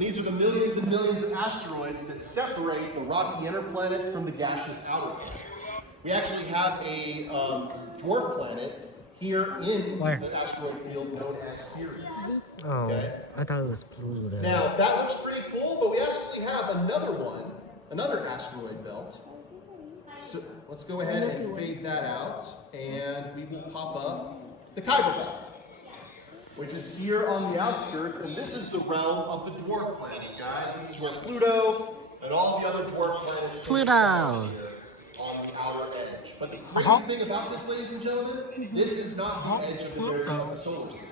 And these are the millions and millions of asteroids that separate the rocky inner planets from the gaseous outer planets. We actually have a dwarf planet here in the asteroid field known as Sirius. Okay? I thought it was Pluto. Now, that looks pretty cool, but we actually have another one, another asteroid belt. So let's go ahead and fade that out, and we will pop up the Kuiper belt, which is here on the outskirts, and this is the realm of the dwarf planets, guys. This is where Pluto and all the other dwarf planets Pluto on the outer edge. But the crazy thing about this, ladies and gentlemen, this is not the edge of the solar system.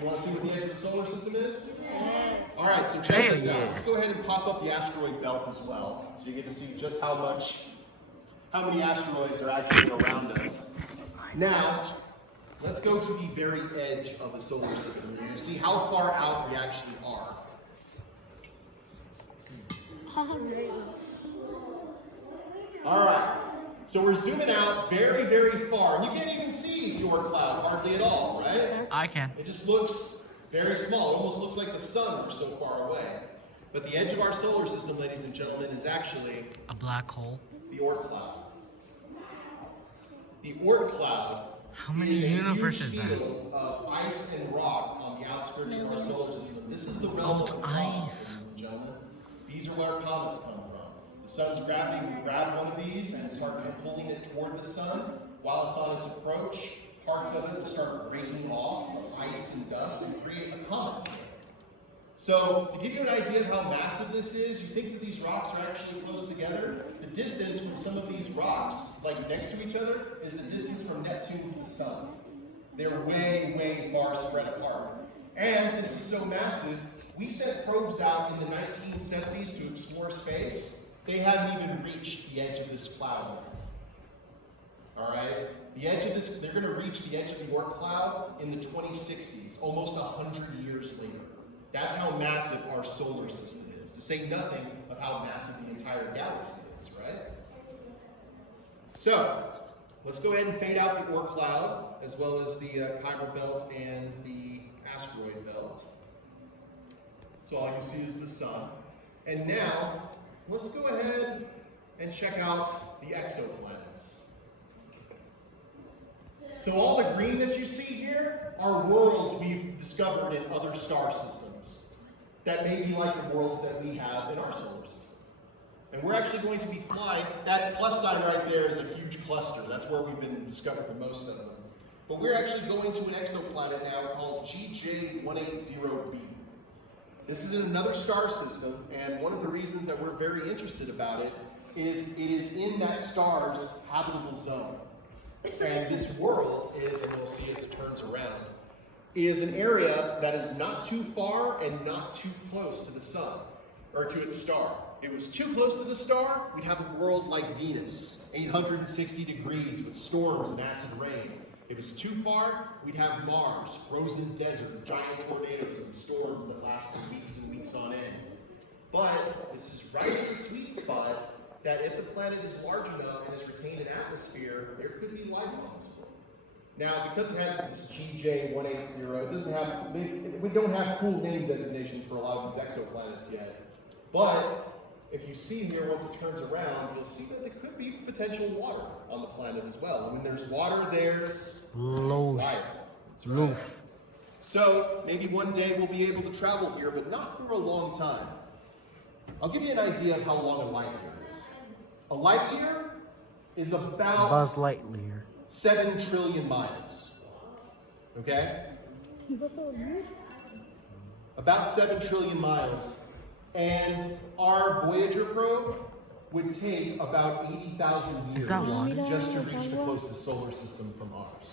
You want to see what the edge of the solar system is? Yes. All right, so check this out. Let's go ahead and pop up the asteroid belt as well, so you get to see just how many asteroids are actually around us. Now, let's go to the very edge of the solar system, and you see how far out we actually are. All right, so we're zooming out very, very far, and you can't even see your cloud hardly at all, right? I can. It just looks very small. It almost looks like the sun, we're so far away. But the edge of our solar system, ladies and gentlemen, is actually a black hole. The Oort cloud. The Oort cloud is a huge field of ice and rock on the outskirts of our solar system. This is the realm of comets, ladies and gentlemen. These are where comets come from. The sun's gravity will grab one of these and start pulling it toward the sun. While it's on its approach, parts of it will start breaking off of ice and dust and create a comet. So, to give you an idea of how massive this is, you think that these rocks are actually close together. The distance from some of these rocks, like next to each other, is the distance from Neptune to the sun. They're way, way far spread apart. And this is so massive, we sent probes out in the 1970s to explore space. They haven't even reached the edge of this cloud yet. All right? The edge of this, they're going to reach the edge of the Oort cloud in the 2060s, almost 100 years later. That's how massive our solar system is, to say nothing of how massive the entire galaxy is, right? So, let's go ahead and fade out the Oort cloud, as well as the Kuiper belt and the asteroid belt. So all you see is the sun. And now, let's go ahead and check out the exoplanets. So all the green that you see here are worlds we've discovered in other star systems that may be like the worlds that we have in our solar system. And we're actually going to be flying, that plus sign right there is a huge cluster. That's where we've been discovered the most of them. But we're actually going to an exoplanet now called GJ180b. This is in another star system, and one of the reasons that we're very interested about it is in that star's habitable zone. And this world is, and we'll see as it turns around, is an area that is not too far and not too close to the sun, or to its star. If it was too close to the star, we'd have a world like Venus, 860 degrees with storms and acid rain. If it's too far, we'd have Mars, frozen desert, giant tornadoes and storms that last for weeks and weeks on end. But this is right in the sweet spot that if the planet is large enough and has retained an atmosphere, there could be life on this world. Now, because it has this GJ180, it doesn't have, we don't have cool naming designations for a lot of these exoplanets yet. But if you see here, once it turns around, you'll see that there could be potential water on the planet as well. And when there's water, there's life. That's right. So maybe one day we'll be able to travel here, but not for a long time. I'll give you an idea of how long a light year is. A light year is about Buzz Lightyear. 7 trillion miles. Okay? About 7 trillion miles. And our Voyager probe would take about 80,000 years just to reach the closest solar system from ours.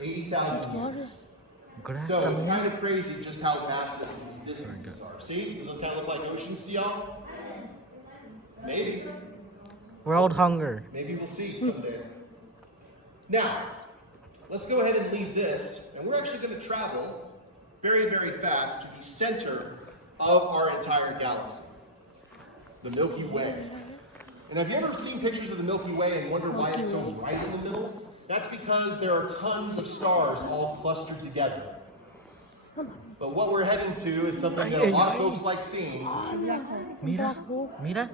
80,000 years. So it's kind of crazy just how massive these distances are. See? Does it kind of look like oceans to y'all? Maybe. World hunger. Maybe we'll see someday. Now, let's go ahead and leave this, and we're actually going to travel very, very fast to the center of our entire galaxy, the Milky Way. And have you ever seen pictures of the Milky Way and wonder why it's so bright in the middle? That's because there are tons of stars all clustered together. But what we're heading to is something that a lot of folks like seeing. Mira, mira,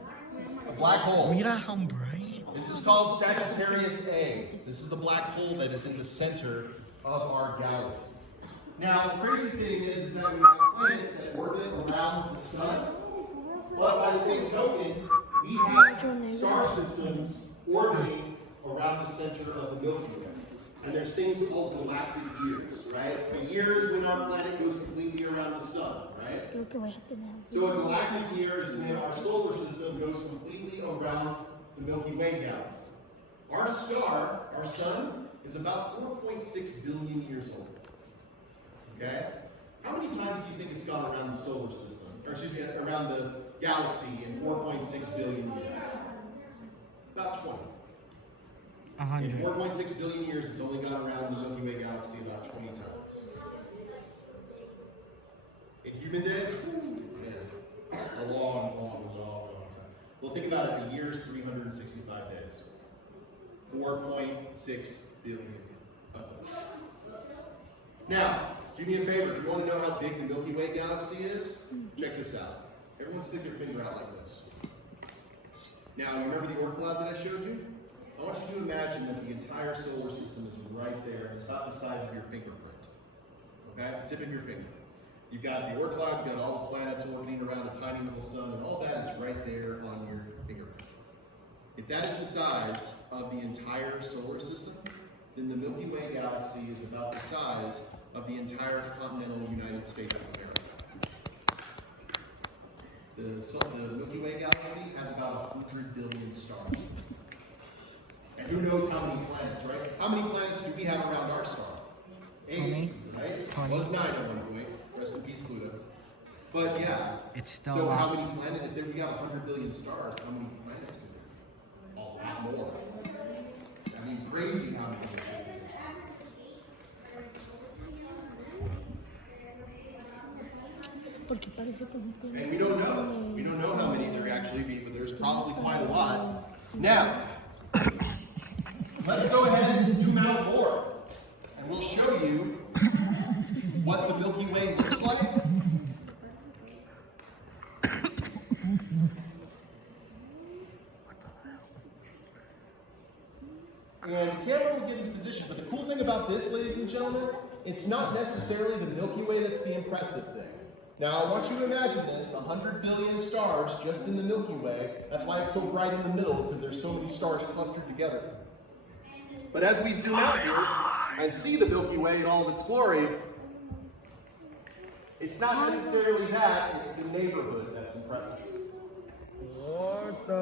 A black hole. mira how bright. This is called Sagittarius A. This is the black hole that is in the center of our galaxy. Now, the crazy thing is that we have planets that orbit around the sun, but by the same token, we have star systems orbiting around the center of the Milky Way. And there's things called galactic years, right? The years when our planet goes completely around the sun, right? So a galactic year is when our solar system goes completely around the Milky Way galaxy. Our star, our sun, is about 4.6 billion years old. Okay? How many times do you think it's gone around the solar system? Or excuse me, around the galaxy in 4.6 billion years? About 20. 100. In 4.6 billion years, it's only gone around the Milky Way galaxy about 20 times. In human days, man, a long time. Well, think about it. A year is 365 days. 4.6 billion of those. Now, do me a favor. If you want to know how big the Milky Way galaxy is, check this out. Everyone stick your finger out like this. Now, you remember the Oort cloud that I showed you? I want you to imagine that the entire solar system is right there. It's about the size of your fingerprint. Okay? The tip of your finger. You've got the Oort cloud, you've got all the planets orbiting around a tiny little sun, and all that is right there on your fingerprint. If that is the size of the entire solar system, then the Milky Way galaxy is about the size of the entire continental United States of America. The Milky Way galaxy has about 100 billion stars. And who knows how many planets, right? How many planets do we have around our star? 8, right? 20. Was 9 at one point. Rest in peace, Pluto. But yeah. It's still so how many planets? If we got 100 billion stars, how many planets could there be? A lot more. I mean, crazy how many. And we don't know. We don't know how many there actually be, but there's probably quite a lot. Now, let's go ahead and zoom out more, and we'll show you what the Milky Way looks like. And the camera will get into position, but the cool thing about this, ladies and gentlemen, it's not necessarily the Milky Way that's the impressive thing. Now, I want you to imagine this, 100 billion stars just in the Milky Way. That's why it's so bright in the middle, because there's so many stars clustered together. But as we zoom out here and see the Milky Way in all of its glory, it's not necessarily that, it's the neighborhood that's impressive. What the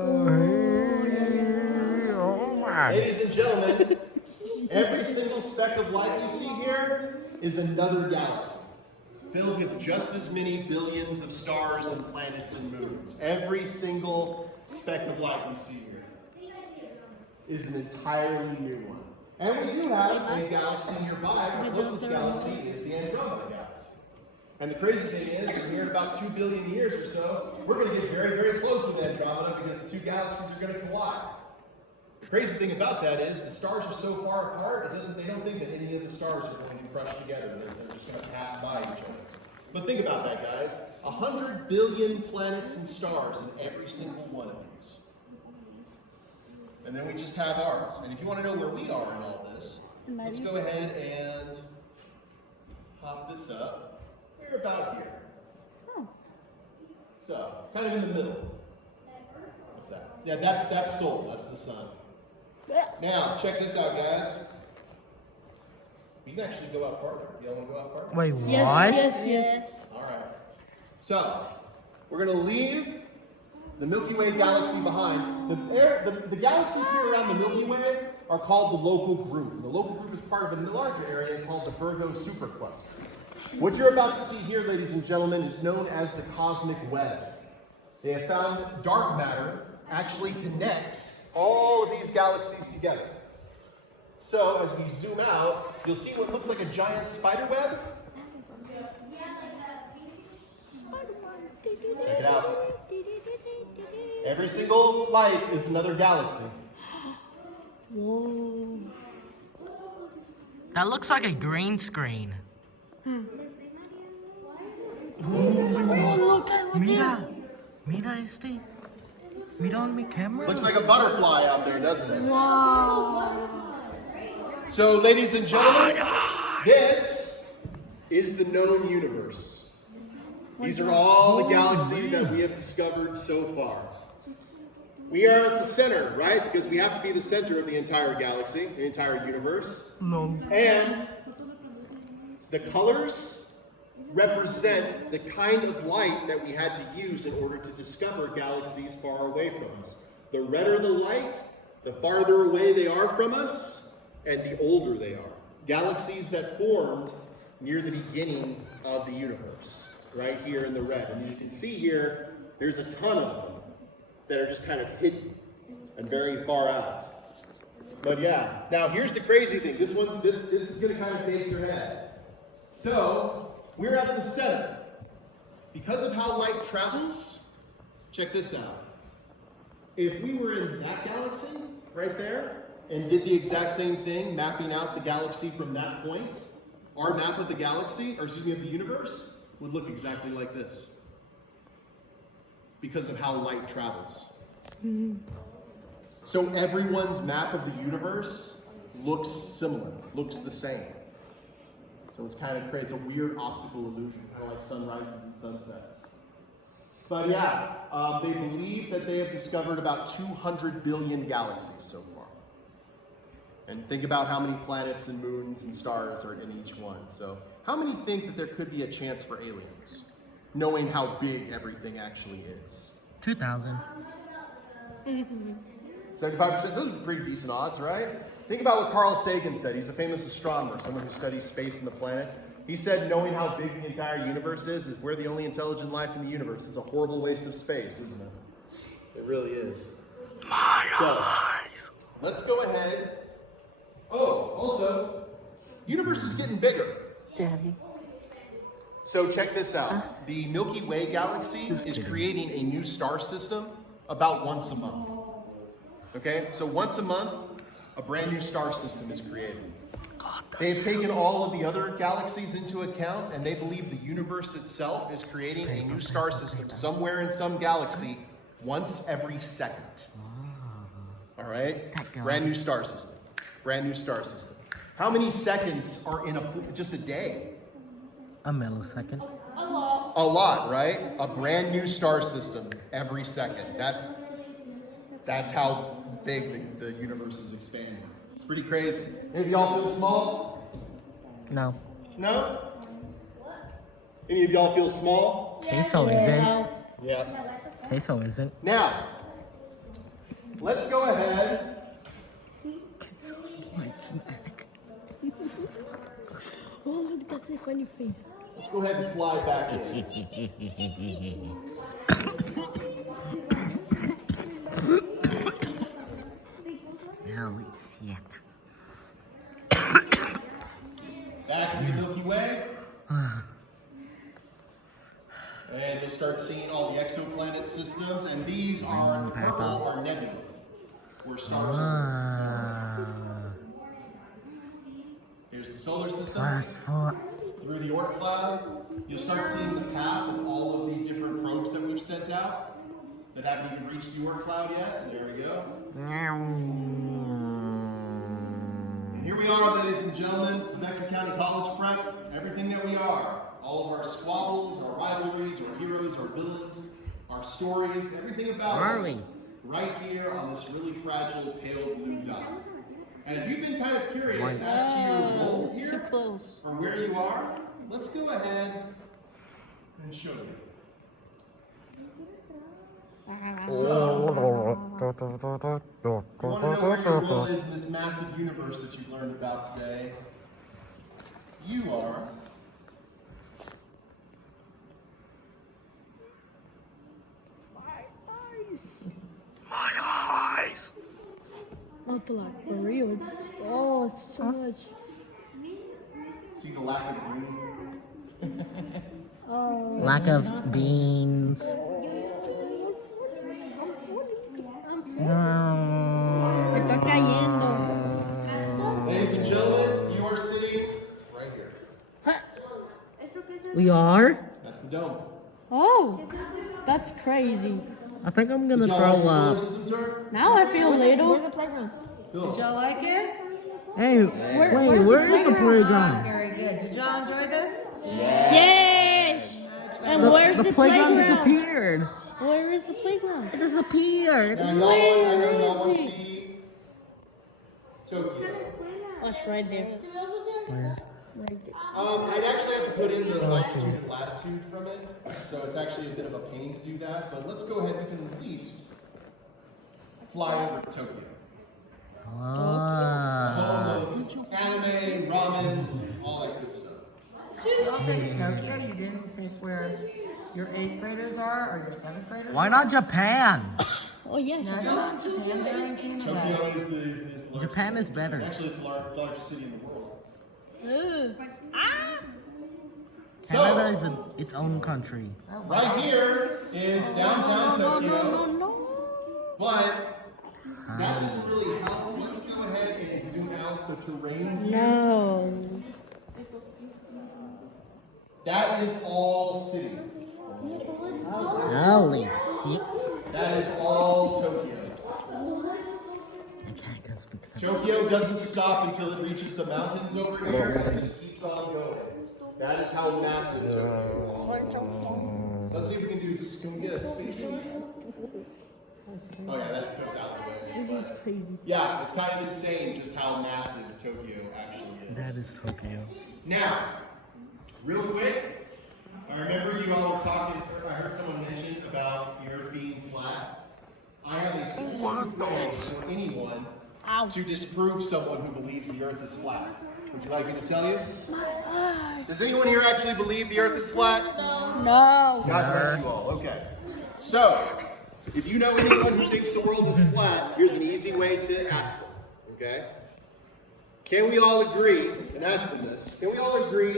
hell? Oh my. Ladies and gentlemen, every single speck of light you see here is another galaxy, filled with just as many billions of stars and planets and moons. Every single speck of light you see here is an entirely new one. And we do have a galaxy nearby. Our closest galaxy is the Andromeda galaxy. And the crazy thing is, here in about 2 billion years or so, we're going to get very, very close to Andromeda because the two galaxies are going to collide. The crazy thing about that is the stars are so far apart, they don't think that any of the stars are going to crush together. They're just going to pass by each other. But think about that, guys. 100 billion planets and stars in every single one of these. And then we just have ours. And if you want to know where we are in all this, let's go ahead and pop this up. We're about here. So, kind of in the middle. Like that. Yeah, that's Sol. That's the sun. Now, check this out, guys. You can actually go out farther. You want to go out farther? Wait, what? Yes. All right. So, we're going to leave the Milky Way galaxy behind. The galaxies here around the Milky Way are called the local group. And the local group is part of a larger area called the Virgo supercluster. What you're about to see here, ladies and gentlemen, is known as the cosmic web. They have found dark matter actually connects all of these galaxies together. So, as we zoom out, you'll see what looks like a giant spider web. Check it out. Every single light is another galaxy. That looks like a green screen. Mira. Mira este. Mira on mi camera. Looks like a butterfly out there, doesn't it? Wow. So, ladies and gentlemen, this is the known universe. These are all the galaxies that we have discovered so far. We are at the center, right? Because we have to be the center of the entire galaxy, the entire universe. No. And the colors represent the kind of light that we had to use in order to discover galaxies far away from us. The redder the light, the farther away they are from us, and the older they are. Galaxies that formed near the beginning of the universe, right here in the red. And you can see here, there's a ton of them that are just kind of hidden and very far out. But yeah, now here's the crazy thing. This is gonna kind of bake your head. So, we're at the center. Because of how light travels, check this out. If we were in that galaxy, right there, and did the exact same thing, mapping out the galaxy from that point, our map of the galaxy, or excuse me, of the universe, would look exactly like this. Because of how light travels. So everyone's map of the universe looks similar, looks the same. So it's kind of creates a weird optical illusion, kind of like sunrises and sunsets. But yeah, they believe that they have discovered about 200 billion galaxies so far. And think about how many planets and moons and stars are in each one. So how many think that there could be a chance for aliens, knowing how big everything actually is? 2,000. 75%, those are pretty decent odds, right? Think about what Carl Sagan said. He's a famous astronomer, someone who studies space and the planets. He said knowing how big the entire universe is we're the only intelligent life in the universe. It's a horrible waste of space, isn't it? It really is. So, let's go ahead. Oh, also, universe is getting bigger. Daddy. So check this out. The Milky Way galaxy is creating a new star system about once a month. Okay, so once a month, a brand new star system is created. They have taken all of the other galaxies into account, and they believe the universe itself is creating a new star system somewhere in some galaxy once every second. All right, brand new star system. Brand new star system. How many seconds are in just a day? A millisecond. A lot, right? A brand new star system every second. That's how big the universe is expanding. It's pretty crazy. Any of y'all feel small? No. No? Any of y'all feel small? Queso isn't. Yeah. Queso isn't. Now, let's go ahead. Oh, that's a funny face. Let's go ahead and fly back in. Now we see it. Back to the Milky Way. And you'll start seeing all the exoplanet systems, and these are purple or nebulae, where stars are. Here's the solar system. Through the Oort cloud, you'll start seeing the path of all of the different probes that we've sent out that haven't even reached the Oort cloud yet. There we go. And here we are, ladies and gentlemen, the Vector County College Prep, everything that we are. All of our squabbles, our rivalries, our heroes, our villains, our stories, everything about us, right here on this really fragile, pale blue dot. And if you've been kind of curious as to your role here, Too close. or where you are, let's go ahead and show you. You want to know what your role is in this massive universe that you've learned about today? You are Oh, black for real. It's too much. see the lack of green. Oh. Lack of beans. Me está cayendo. Ladies and gentlemen, you are sitting right here. We are? That's the dome. Oh, that's crazy. I think I'm gonna Did y'all like throw the solar up. system tour? Now I feel little. Where's the playground? Cool. Did y'all like it? Hey, wait, where is the playground? Very good. Did y'all enjoy this? Yes. And where's the playground playground? disappeared. Where is the playground? It disappeared. Now, y'all, I know y'all want is to see Tokyo. That's right there. Where? I'd actually have to put in the altitude and latitude from it, so it's actually a bit of a pain to do that. But let's go ahead. We can at least fly over to Tokyo. Ah. Home of anime, ramen, all that good stuff. Y'all picked Tokyo. You didn't pick where your 8th graders are or your 7th graders Why are? not Japan? Oh yes. No, they're not in Japan. They're in Canada. Tokyo is the largest Japan is city. better. Actually, it's the largest city in the world. Canada is its own country. Oh, wow. Right here is downtown Tokyo, No. but that doesn't really help. Let's go ahead and zoom out the terrain view. No. That is all city. Holy shit. That is all Tokyo. I can't go speak to Tokyo doesn't stop until it reaches the mountains over here, and it just keeps on going. That is how massive Tokyo is. So let's see if we can do this. Can we get a spacing? Oh yeah, that goes out the way. This is crazy. Yeah, it's kind of insane just how massive Tokyo actually is. That is Tokyo. Now, real quick, I remember you all were talking, I heard someone mention about the earth being flat. I have a way for anyone to disprove someone who believes the earth is flat. Would you like me to tell you? Does anyone here actually believe the earth is flat? No. God bless you all. Okay. So, if you know anyone who thinks the world is flat, here's an easy way to ask them. Okay? Can we all agree, and ask them this, can we all agree